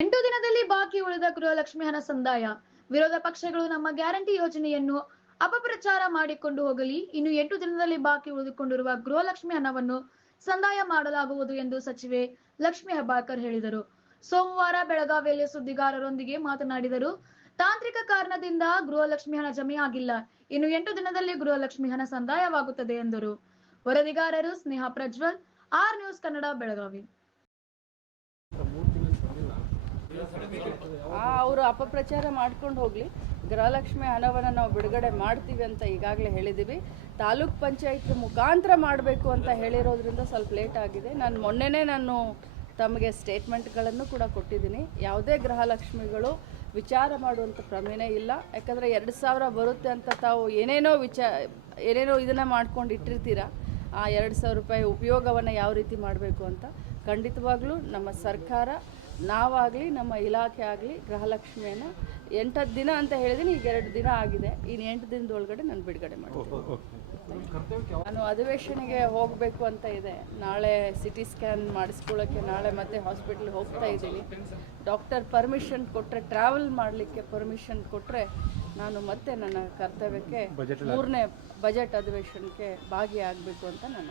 ಎಂಟು ದಿನದಲ್ಲಿ ಬಾಕಿ ಉಳಿದ ಗೃಹಲಕ್ಷ್ಮಿ ಹಣ ಸಂದಾಯ. ವಿರೋಧ ಪಕ್ಷಗಳು ನಮ್ಮ ಗ್ಯಾರಂಟಿ ಯೋಜನೆಯನ್ನು ಅಪಪ್ರಚಾರ ಮಾಡಿಕೊಂಡು ಹೋಗಲಿ. ಇನ್ನು ಎಂಟು ದಿನದಲ್ಲಿ ಬಾಕಿ ಉಳಿದುಕೊಂಡಿರುವ ಗೃಹಲಕ್ಷ್ಮಿ ಹಣವನ್ನು ಸಂದಾಯ ಮಾಡಲಾಗುವುದು ಎಂದು ಸಚಿವೆ ಲಕ್ಷ್ಮಿ ಹೆಬ್ಬಾಳ್ಕರ್ ಹೇಳಿದರು. ಸೋಮವಾರ ಬೆಳಗಾವಿಯಲ್ಲಿ ಸುದ್ದಿಗಾರರೊಂದಿಗೆ ಮಾತನಾಡಿದರು, ತಾಂತ್ರಿಕ ಕಾರಣದಿಂದ ಗೃಹಲಕ್ಷ್ಮಿ ಹಣ ಜಮೆ ಆಗಿಲ್ಲ ಇನ್ನು ಎಂಟು ದಿನದಲ್ಲಿ ಗೃಹಲಕ್ಷ್ಮಿ ಹಣ ಸಂದಾಯವಾಗುತ್ತದೆ ಎಂದರು. ವರದಿಗಾರರು ಸ್ನೇಹ ಪ್ರಜ್ವಲ್, ಆರ್ ನ್ಯೂಸ್ ಕನ್ನಡ, ಬೆಳಗಾವಿ. ಅವರು ಅಪಪ್ರಚಾರ ಮಾಡ್ಕೊಂಡು ಹೋಗಲಿ. ಗೃಹಲಕ್ಷ್ಮಿ ಹಣವನ್ನು ನಾವು ಬಿಡುಗಡೆ ಮಾಡ್ತೀವಿ ಅಂತ ಈಗಾಗಲೇ ಹೇಳಿದ್ದೀವಿ ತಾಲೂಕ್ ಪಂಚಾಯತ್ ಮುಖಾಂತರ ಮಾಡಬೇಕು ಅಂತ ಹೇಳಿರೋದ್ರಿಂದ ಸ್ವಲ್ಪ ಲೇಟ್ ಆಗಿದೆ. ನಾನು ಮೊನ್ನೆನೇ ನಾನು ತಮಗೆ ಸ್ಟೇಟ್ಮೆಂಟ್ಗಳನ್ನು ಕೂಡ ಕೊಟ್ಟಿದ್ದೀನಿ. ಯಾವುದೇ ಗೃಹಲಕ್ಷ್ಮಿಗಳು ವಿಚಾರ ಮಾಡುವಂಥ ಪ್ರಮೇಯನೇ ಇಲ್ಲ. ಯಾಕಂದರೆ ಎರಡು ಸಾವಿರ ಬರುತ್ತೆ ಅಂತ ತಾವು ಏನೇನೋ ವಿಚಾರ ಏನೇನೋ ಇದನ್ನು ಮಾಡ್ಕೊಂಡು ಇಟ್ಟಿರ್ತೀರ? ಆ ಎರಡು ಸಾವಿರ ರೂಪಾಯಿ ಉಪಯೋಗವನ್ನು ಯಾವ ರೀತಿ ಮಾಡಬೇಕು ಅಂತ ಖಂಡಿತವಾಗ್ಲೂ ನಮ್ಮ ಸರ್ಕಾರ ನಾವಾಗಲಿ ನಮ್ಮ ಇಲಾಖೆ ಆಗಲಿ ಗೃಹಲಕ್ಷ್ಮಿಯನ್ನು ಎಂಟತ್ತು ದಿನ ಅಂತ ಹೇಳಿದ್ದೀನಿ ಈಗ ಎರಡು ದಿನ ಆಗಿದೆ. ಇನ್ನು ಎಂಟು ದಿನದೊಳಗಡೆ ನಾನು ಬಿಡುಗಡೆ ಮಾಡ್ತೀನಿ. ನಾನು ಅಧಿವೇಶನಿಗೆ ಹೋಗಬೇಕು ಅಂತ ಇದೆ. ನಾಳೆ ಸಿ ಟಿ ಸ್ಕ್ಯಾನ್ ಮಾಡಿಸ್ಕೊಳ್ಳೋಕ್ಕೆ ನಾಳೆ ಮತ್ತೆ ಹಾಸ್ಪಿಟ್ಲಿಗೆ ಹೋಗ್ತಾ ಇದ್ದೀನಿ. ಡಾಕ್ಟರ್ ಪರ್ಮಿಷನ್ ಕೊಟ್ಟರೆ ಟ್ರಾವೆಲ್ ಮಾಡಲಿಕ್ಕೆ ಪರ್ಮಿಷನ್ ಕೊಟ್ಟರೆ ನಾನು ಮತ್ತೆ ನನ್ನ ಕರ್ತವ್ಯಕ್ಕೆ ಮೂರನೇ ಬಜೆಟ್ ಅಧಿವೇಶನಕ್ಕೆ ಭಾಗಿಯಾಗಬೇಕು ಅಂತ ನನ್ನ